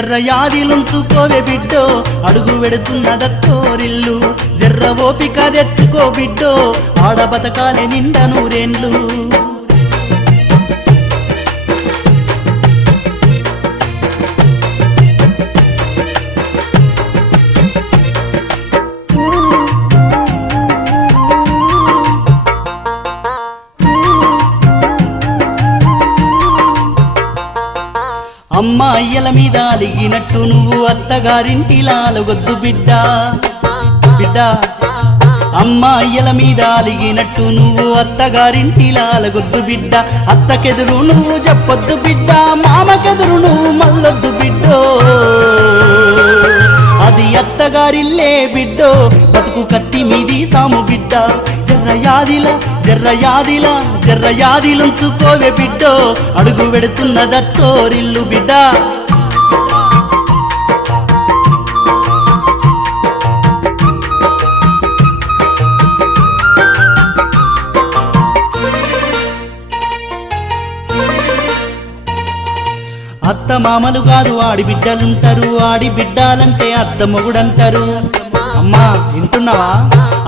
జర్ర యాదిలుంచుకోవే బిడ్డో అడుగు వెడుతున్నదత్తోరిల్లు జర్ర ఓపిక తెచ్చుకో బిడ్డో ఆడ బతకాలే నిండా నూరేండ్లు అమ్మ అయ్యల మీద అలిగినట్టు నువ్వు అత్తగారింటిలా అలగొద్దు బిడ్డ బిడ్డ అమ్మ అయ్యల మీద అలిగినట్టు నువ్వు అత్తగారింటిలా అలగొద్దు బిడ్డ అత్తకెదురు నువ్వు చెప్పొద్దు బిడ్డ మామకెదురు నువ్వు మల్లొద్దు బిడ్డో అది అత్తగారిల్లే బిడ్డో బతుకు కత్తి మీది సాము బిడ్డ జర్ర యాదిలుంచుకోవే బిడ్డో అడుగు వెడుతున్నదత్తోరిల్లు బిడ్డ అత్త మామలు కాదు ఆడి బిడ్డలుంటారు ఆడి బిడ్డాలంటే అత్త మొగుడంటారు అమ్మా వింటున్నావా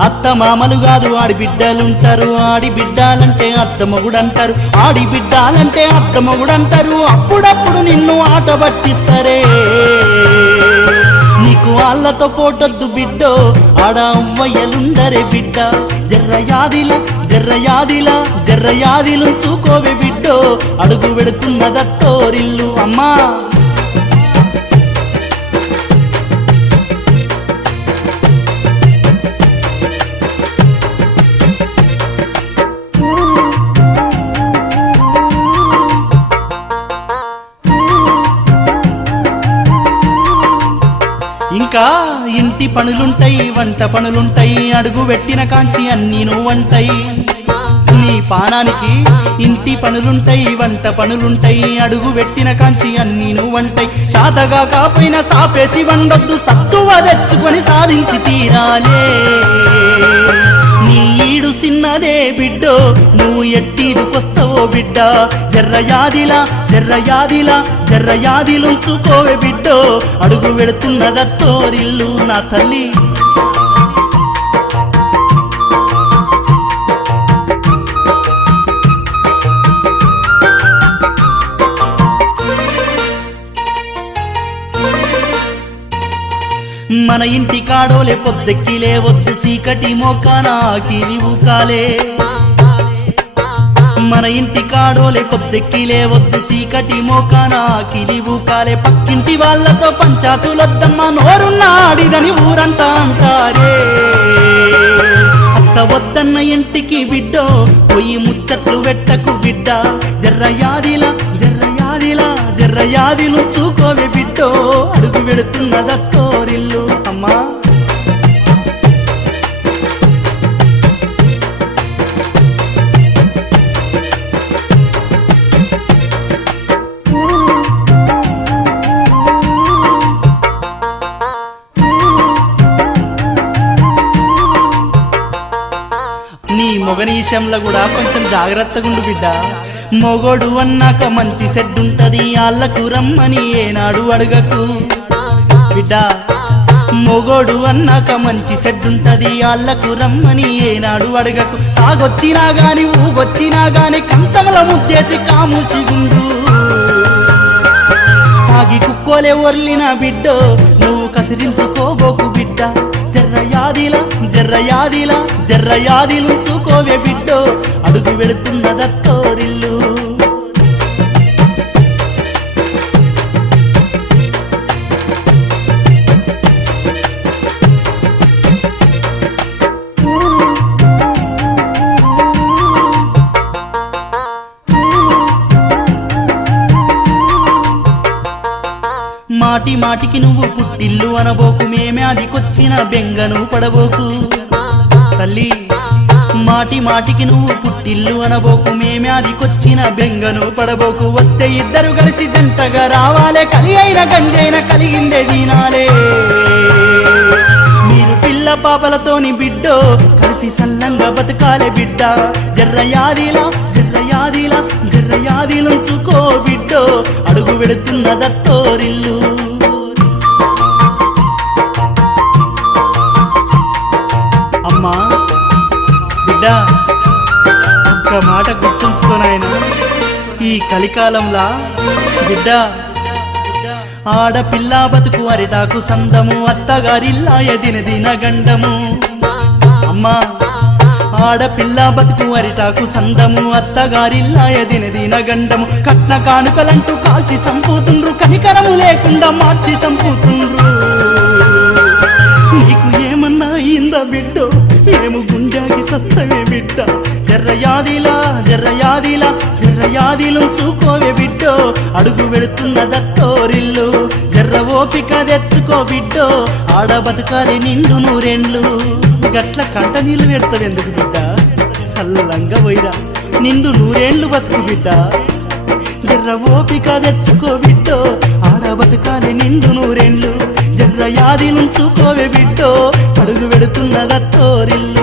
అత్త మామలు కాదు ఆడి బిడ్డలుంటారు ఆడి బిడ్డాలంటే అత్త మొగుడంటారు ఆడి బిడ్డాలంటే అత్త మొగుడంటారు అప్పుడప్పుడు నిన్ను ఆట పట్టిస్తారే నీకు వాళ్ళతో పోటొద్దు బిడ్డో ఆడ అవ్వయ్యలుందరే బిడ్డ జర్ర యాదిలుంచుకోవే బిడ్డో అడుగు వెడుతున్నదత్తోరిల్లు అమ్మా ఇంకా ఇంటి పనులుంటాయి వంట పనులుంటాయి అడుగు పెట్టిన కాంచి అన్నీ నువ్వంటాయి నీ పానానికి ఇంటి పనులుంటాయి వంట పనులుంటాయి అడుగు పెట్టిన కాంచి అన్నీ నువ్వంటాయి శాతగా కాపోయినా సాపేసి వండొద్దు సత్తువ తెచ్చుకొని సాధించి తీరాలే నీ ఈడు సిన్నదే బిడ్డో నువ్వు ఎట్టిదుకొస్తావో బిడ్డ జర్ర యాదిలుంచుకోవే బిడ్డో అడుగు వెడుతున్నదత్తోరిల్లు నా తల్లి మన ఇంటి కాడోలే పొద్దెక్కిలే వద్దు సీకటి మోకాన ఆకిలి ఊకాలే మన ఇంటి కాడోలే పొద్దెక్కిలే వద్దు సీకటి మోకాన ఆకిలి ఊకాలే పక్కింటి వాళ్ళతో పంచాతులొద్దమ్మ నోరున్నాడిదని ఊరంతా అంటారే అత్త వద్దన్న ఇంటికి బిడ్డో పొయ్యి ముచ్చట్లు వెట్టకు బిడ్డ జర్ర యాదిలుంచుకోవే బిడ్డో అడుగు వెడుతున్నదత్తోరిల్లు అమ్మా నీ మొగనీశంలో కూడా కొంచెం జాగ్రత్తగుండు బిడ్డ మొగోడు అన్నాక మంచి సెడ్డుంటది ఆళ్ళకు రమ్మని ఏనాడు అడగకు బిడ్డ మొగోడు అన్నాక మంచి సెడ్డుంటది ఆళ్ళకు రమ్మని ఏనాడు అడగకు తాగొచ్చినా గాని ఊగొచ్చినా గాని కంచంలో ముద్దేసి కాముషిగుండు తాగి కుక్కోలే ఒర్లిన బిడ్డో నువ్వు కసిరించుకోబోకు బిడ్డ జర్ర యాదిలుంచుకోవే బిడ్డో అడుగు వెడుతున్నదత్తోరిల్లు మాటి మాటికి నువ్వు పుట్టిల్లు అనబోకు మేమే అదికొచ్చిన బెంగను పడబోకు తల్లి మాటి మాటికి నువ్వు పుట్టిల్లు అనబోకు మేమే అదికొచ్చిన బెంగను పడబోకు వస్తే ఇద్దరు కలిసి జంటగా రావాలే కలి అయిన గంజైన కలిగిందే దీనాలే మీరు పిల్ల పాపలతోని బిడ్డో కలిసి సల్లంగా బతకాలే బిడ్డ జర్ర యాదిలుంచుకో బిడ్డో అడుగు వెడుతున్నదత్తోరిల్లు బిడ్డ ఒక్క మాట గుర్తుంచుకోనాయన, ఈ కలికాలంలా బిడ్డ ఆడపిల్ల బతుకు అరిటాకు సందము, అత్తగారిల్లా ఎదిన గండము. అమ్మా ఆడపిల్ల బతుకు అరిటాకు సందము, అత్తగారిల్లా ఎదిన గండము. కట్న కానుకలంటూ కాల్చి సంపుతుండ్రు, కనికరము లేకుండా మార్చి సంపుతుండ్రు. నీకు ఏమన్నా అయిందా బిడ్డో, మేము గుండెకి సస్తమే బిడ్డ. జర్రయాదిలా జర్రయాదిలుంచుకోవే బిడ్డో, అడుగు వెళుతున్న దత్తోరిల్లు. జర్ర ఓపిక తెచ్చుకో బిడ్డో, ఆడ బతుకాలి నిండు నూరెండ్లు. గట్ల కంట నీళ్ళు పెడతావెందుకు బిడ్డ, సల్లంగా పోయిరా నిండు నూరేండ్లు బతుకు బిడ్డ. జర్ర ఓపిక తెచ్చుకో బిడ్డో, ఆడ బతుకాలి నిండు నూరెండ్లు. జర్ర యాదిలుంచుకోవే బిడ్డో, అడుగు వెళుతున్న దత్తోరిల్లు.